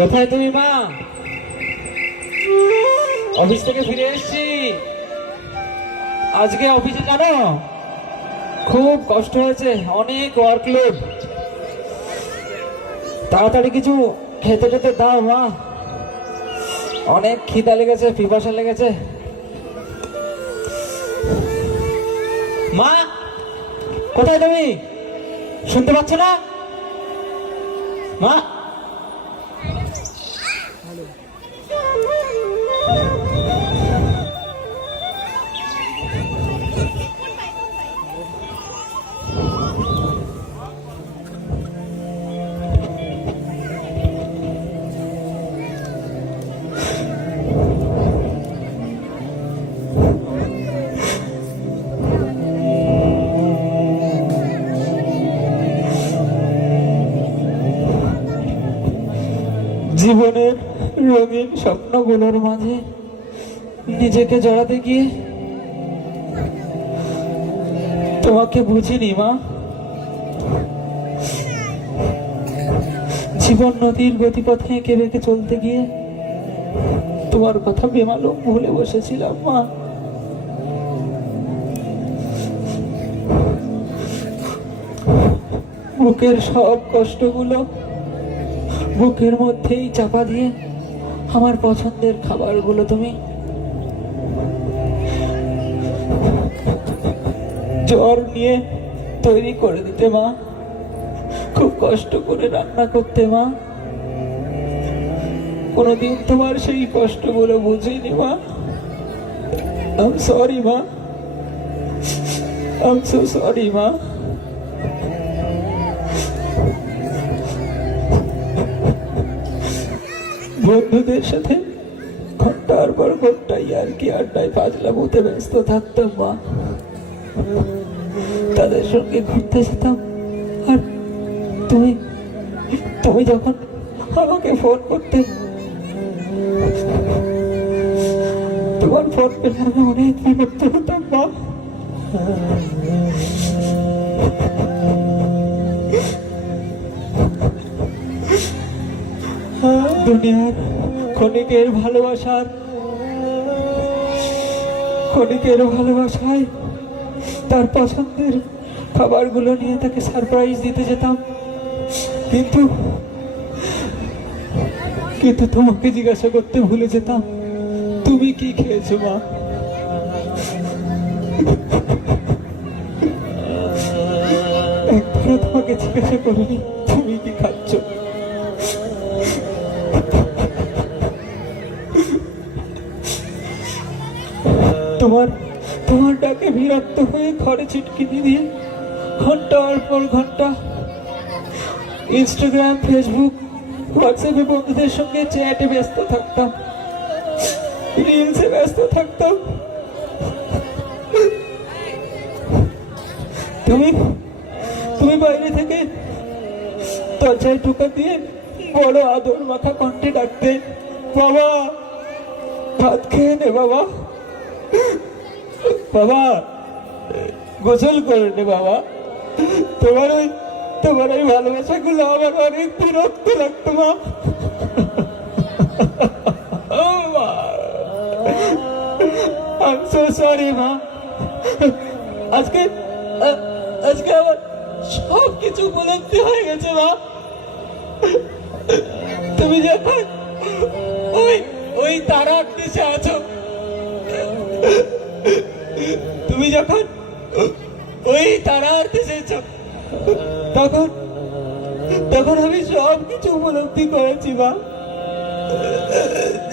কোথায় তুমি মা? অফিস থেকে ফিরে এসেছি। আজকে অফিসে জানো খুব কষ্ট হয়েছে, অনেক ওয়ার্কলোড। তাড়াতাড়ি কিছু খেতে খেতে দাও মা, অনেক খিদা লেগেছে, পিপাসা লেগেছে। মা কোথায় তুমি? শুনতে পাচ্ছ না মা? জীবনের রঙিন স্বপ্নগুলোর মাঝে নিজেকে জড়াতে গিয়ে তোমাকে বুঝিনি মা। জীবন নদীর গতিপথে এঁকে বেঁকে চলতে গিয়ে তোমার কথা বেমালুম ভুলে বসেছিলাম মা। বুকের সব কষ্টগুলো বুকের মধ্যেই চাপা দিয়ে আমার পছন্দের খাবারগুলো তুমি জ্বর নিয়ে তৈরি করে দিতে মা। খুব কষ্ট করে রান্না করতে মা। কোনোদিন তোমার সেই কষ্টগুলো বুঝিনি মা। I'm sorry মা, I'm so sorry মা। বন্ধুদের সাথে ঘন্টার পর ঘন্টা ইয়ার্কি আড্ডায় ফাজলামোতে ব্যস্ত থাকতাম মা। তাদের সঙ্গে ঘুরতে যেতাম, আর তুমি তুমি যখন আমাকে ফোন করতে, তোমার ফোন পেলে আমি অনেক বিরক্ত হতাম মা। দুনিয়ার ক্ষণিকের ভালোবাসায় তার পছন্দের খাবারগুলো নিয়ে তাকে সারপ্রাইজ দিতে যেতাম, কিন্তু তোমাকে জিজ্ঞাসা করতে ভুলে যেতাম তুমি কি খেয়েছো মা। একবারও তোমাকে জিজ্ঞাসা করিনি তুমি কি খাচ্ছ। তোমার ডাকে বিরক্ত হয়ে ঘরে ছিটকিনি দিয়ে ঘন্টার পর ঘন্টা ইনস্টাগ্রাম, ফেসবুক, হোয়াটসঅ্যাপে বন্ধুদের সঙ্গে চ্যাটে ব্যস্ত থাকতাম, রিলসে ব্যস্ত থাকতাম। তুমি বাইরে থেকে দরজায় টোকা দিয়ে বড় আদর মাথা কণ্ঠে ডাকতে, বাবা ভাত খেয়ে নে, বাবা বাবা গোসল করে নে বাবা। তোমার ওই ভালোবাসাগুলো আমার অনেক বিরক্ত লাগতো মা। I'm so sorry মা। আজকে আমার সব কিছু উপলব্ধি হয়ে গেছে মা। তুমি যখন ওই তারার দেশে আছো, তুমি যখন ওই তারার দেশে তখন আমি সব কিছু উপলব্ধি করেছি মা।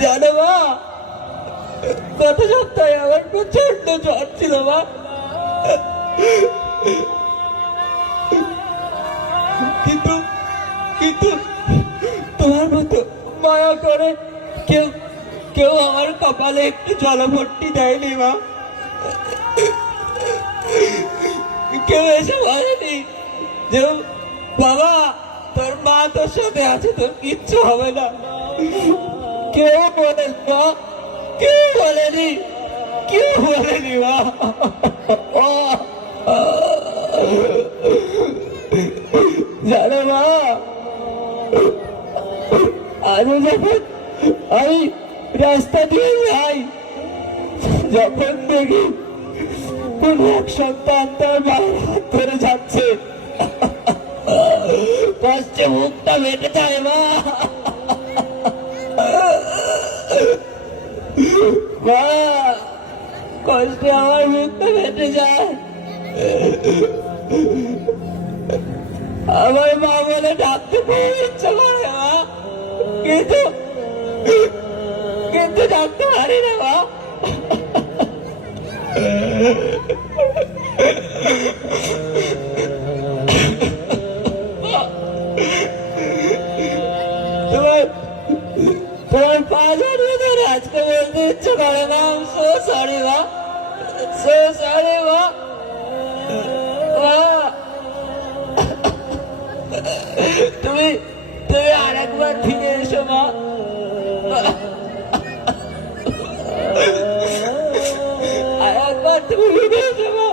জানো মা, গত সপ্তাহে আমার প্রচন্ড জ্বর ছিল মা। কিন্তু তোমার মতো মায়া করে কেউ আমার কপালে একটু জলভর্তি দেয়নি মা। কেউ এসে বলেনি যে বাবা তোর মা তোর সাথে আছে, তোর কিচ্ছু হবে না। কেউ বলেনি মা। জানো মা, আজও যখন আমি রাস্তা দিয়ে যাই, যখন দেখি কোন এক সন্তান তার মায়ের হাত ধরে যাচ্ছে, কষ্টে মুখটা বেটে যায় মা। মা, কষ্টে আমার মুখটা বেটে যায়। আমার মা বলে ডাকতে খুব ইচ্ছা করে মা, কিন্তু কিন্তু ডাকতে পারি না মা। তোমার পা ধরে ধরে আজকে বলতে ইচ্ছে করে না, সো সরি মা, সো সরি মা। তুমি তুমি আর একবার ফিরে এসো মা, আর একবার তুমি ফিরে এসো মা।